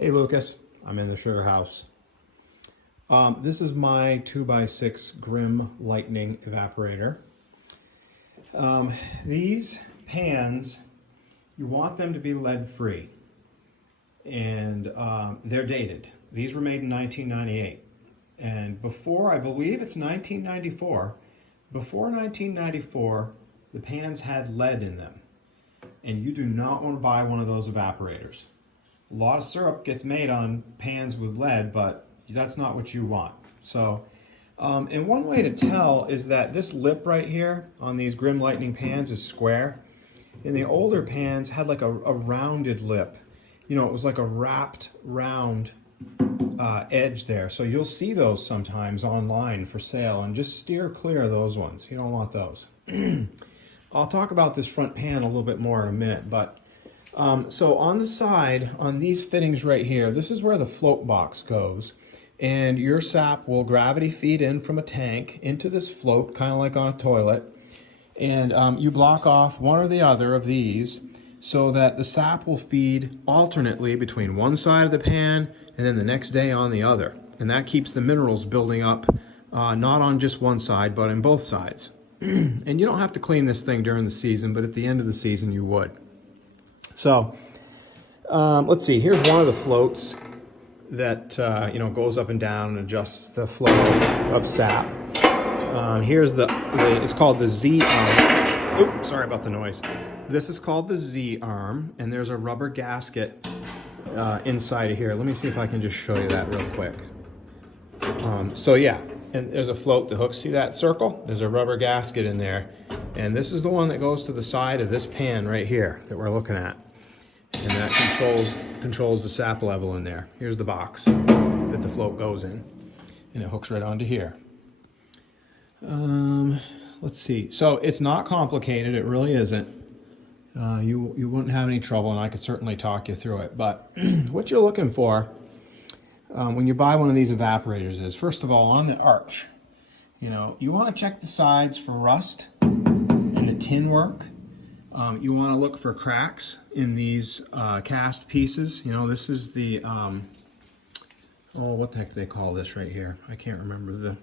Hey Lucas, I'm in the sugar house. This is my 2x6 Grimm Lightning evaporator. These pans, you want them to be lead free, and they're dated. These were made in 1998, and before, I believe it's 1994, before 1994 the pans had lead in them, and you do not want to buy one of those evaporators. A lot of syrup gets made on pans with lead, but that's not what you want. So, and one way to tell is that this lip right here on these Grimm Lightning pans is square. And the older pans had like a rounded lip. You know, it was like a wrapped round edge there. So you'll see those sometimes online for sale, and just steer clear of those ones. You don't want those. I'll talk about this front pan a little bit more in a minute, but so on the side, on these fittings right here, this is where the float box goes. And your sap will gravity feed in from a tank into this float, kind of like on a toilet. And you block off one or the other of these so that the sap will feed alternately between one side of the pan and then the next day on the other. And that keeps the minerals building up, not on just one side, but on both sides. And you don't have to clean this thing during the season, but at the end of the season you would. So let's see, here's one of the floats that you know, goes up and down and adjusts the flow of sap. Here's it's called the Z arm. Oops, sorry about the noise. This is called the Z arm, and there's a rubber gasket inside of here. Let me see if I can just show you that real quick. So yeah, and there's a float that hooks, see that circle? There's a rubber gasket in there. And this is the one that goes to the side of this pan right here that we're looking at. And that controls the sap level in there. Here's the box that the float goes in, and it hooks right onto here. Let's see. So it's not complicated. It really isn't. You wouldn't have any trouble, and I could certainly talk you through it. But what you're looking for when you buy one of these evaporators is, first of all, on the arch, you know, you want to check the sides for rust and the tin work. You want to look for cracks in these cast pieces. You know, this is the, oh, what the heck do they call this right here? I can't remember the,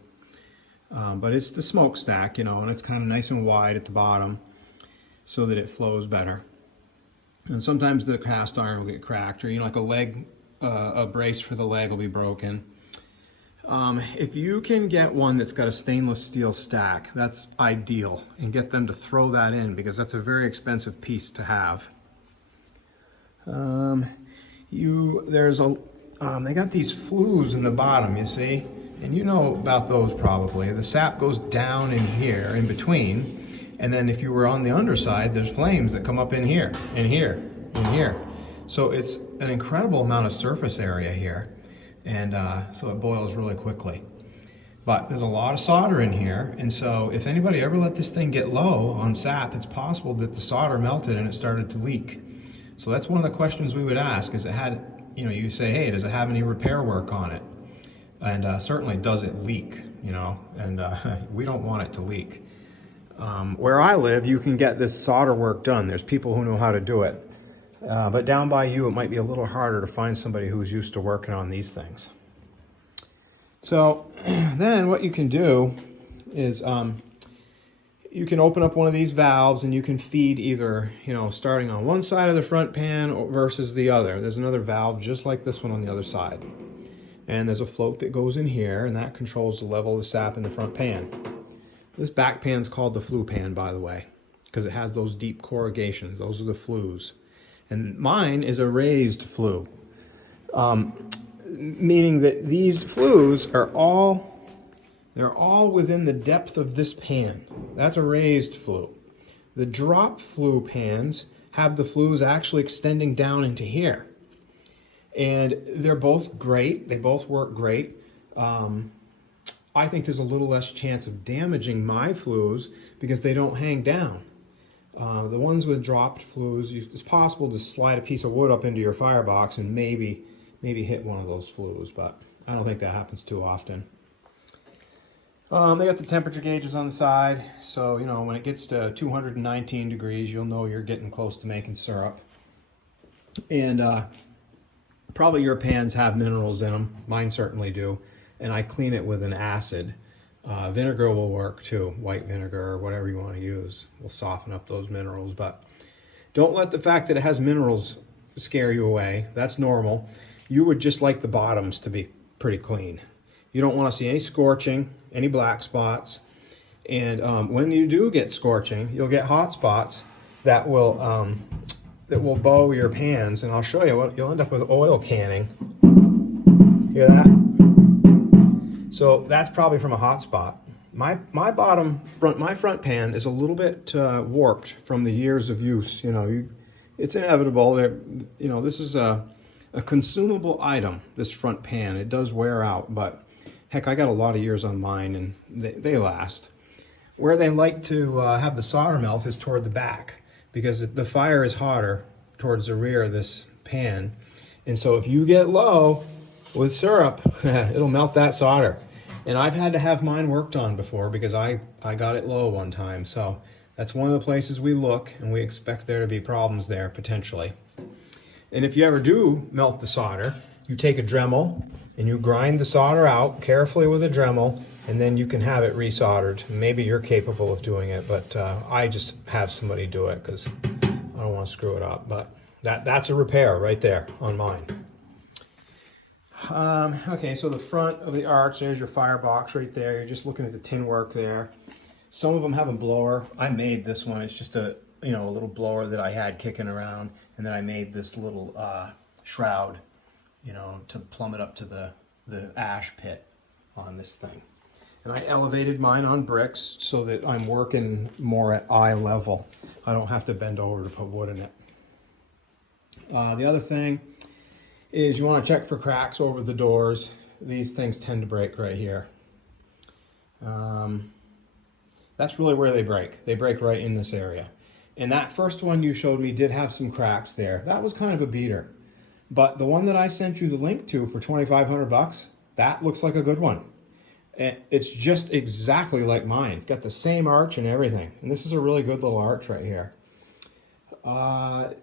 but it's the smokestack, you know, and it's kind of nice and wide at the bottom so that it flows better. And sometimes the cast iron will get cracked, or, you know, like a leg, a brace for the leg will be broken. If you can get one that's got a stainless steel stack, that's ideal, and get them to throw that in, because that's a very expensive piece to have. They got these flues in the bottom, you see, and you know about those probably. The sap goes down in here, in between, and then if you were on the underside, there's flames that come up in here, and here, and here. So it's an incredible amount of surface area here. And so it boils really quickly. But there's a lot of solder in here, and so if anybody ever let this thing get low on sap, it's possible that the solder melted and it started to leak. So that's one of the questions we would ask, is it had, you know, you say, hey, does it have any repair work on it? And certainly, does it leak, you know, and we don't want it to leak. Where I live, you can get this solder work done. There's people who know how to do it. But down by you, it might be a little harder to find somebody who's used to working on these things. So then what you can do is you can open up one of these valves, and you can feed either, you know, starting on one side of the front pan versus the other. There's another valve just like this one on the other side. And there's a float that goes in here, and that controls the level of the sap in the front pan. This back pan's called the flue pan, by the way, because it has those deep corrugations. Those are the flues. And mine is a raised flue, meaning that these flues are they're all within the depth of this pan. That's a raised flue. The drop flue pans have the flues actually extending down into here. And they're both great. They both work great. I think there's a little less chance of damaging my flues because they don't hang down. The ones with dropped flues, it's possible to slide a piece of wood up into your firebox and maybe hit one of those flues, but I don't think that happens too often. They got the temperature gauges on the side, so you know when it gets to 219 degrees, you'll know you're getting close to making syrup. And Probably your pans have minerals in them. Mine certainly do. And I clean it with an acid. Vinegar will work too. White vinegar or whatever you want to use will soften up those minerals. But don't let the fact that it has minerals scare you away. That's normal. You would just like the bottoms to be pretty clean. You don't want to see any scorching, any black spots. And when you do get scorching, you'll get hot spots that will bow your pans. And I'll show you what you'll end up with: oil canning. Hear that? So that's probably from a hot spot. My front pan is a little bit warped from the years of use. You know, it's inevitable. You know, this is a consumable item, this front pan. It does wear out, but heck, I got a lot of years on mine, and they last. Where they like to have the solder melt is toward the back, because the fire is hotter towards the rear of this pan. And so if you get low with syrup, it'll melt that solder. And I've had to have mine worked on before because I got it low one time. So that's one of the places we look, and we expect there to be problems there potentially. And if you ever do melt the solder, you take a Dremel and you grind the solder out carefully with a Dremel, and then you can have it resoldered. Maybe you're capable of doing it, but I just have somebody do it because I don't want to screw it up. But that's a repair right there on mine. Okay, so the front of the arch, there's your firebox right there. You're just looking at the tin work there. Some of them have a blower. I made this one. It's just a little blower that I had kicking around, and then I made this little shroud, to plumb it up to the ash pit on this thing. And I elevated mine on bricks so that I'm working more at eye level. I don't have to bend over to put wood in it. The other thing is you want to check for cracks over the doors. These things tend to break right here. That's really where they break. They break right in this area. And that first one you showed me did have some cracks there. That was kind of a beater. But the one that I sent you the link to for $2,500, that looks like a good one. It's just exactly like mine. Got the same arch and everything. And this is a really good little arch right here.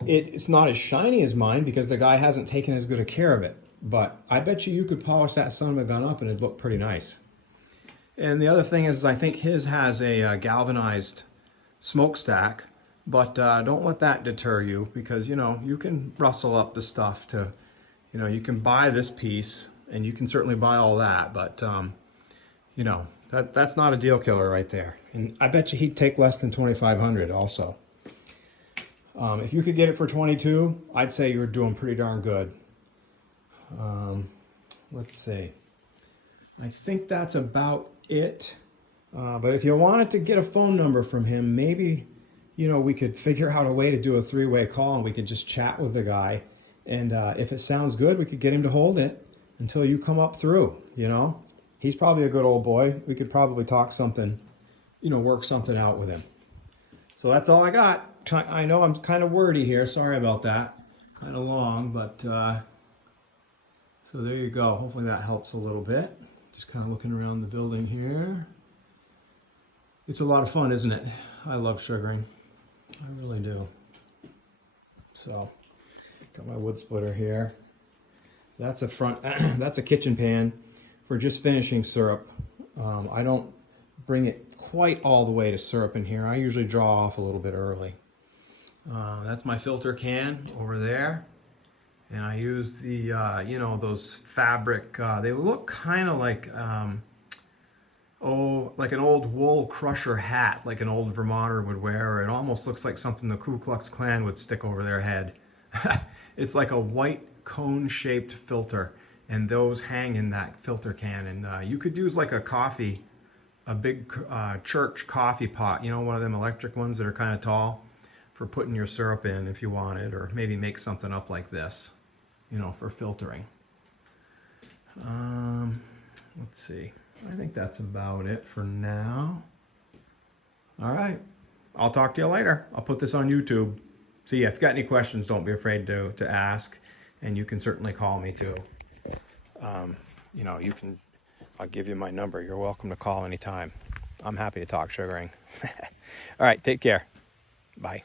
It's not as shiny as mine because the guy hasn't taken as good a care of it. But I bet you could polish that son of a gun up and it'd look pretty nice. And the other thing is I think his has a galvanized smokestack. But don't let that deter you, because you can rustle up the stuff to, you can buy this piece and you can certainly buy all that, but that's not a deal killer right there. And I bet you he'd take less than $2,500 also. If you could get it for $22,000, I'd say you're doing pretty darn good. Let's see. I think that's about it. But if you wanted to get a phone number from him, maybe we could figure out a way to do a three-way call and we could just chat with the guy. And if it sounds good, we could get him to hold it until you come up through, He's probably a good old boy. We could probably talk something, work something out with him. So that's all I got. I know I'm kind of wordy here. Sorry about that. Kind of long, but so there you go. Hopefully that helps a little bit. Just kind of looking around the building here. It's a lot of fun, isn't it? I love sugaring. I really do. So, got my wood splitter here. That's that's a kitchen pan for just finishing syrup. I don't bring it quite all the way to syrup in here. I usually draw off a little bit early. That's my filter can over there. And I use the, those fabric, they look kind of like, like an old wool crusher hat, like an old Vermonter would wear. It almost looks like something the Ku Klux Klan would stick over their head. It's like a white cone-shaped filter, and those hang in that filter can. And you could use like a big church coffee pot, one of them electric ones that are kind of tall, for putting your syrup in if you wanted, or maybe make something up like this, for filtering. Let's see. I think that's about it for now. All right. I'll talk to you later. I'll put this on YouTube. See ya. If you've got any questions, don't be afraid to ask. And you can certainly call me too. I'll give you my number. You're welcome to call anytime. I'm happy to talk sugaring. All right. Take care. Bye.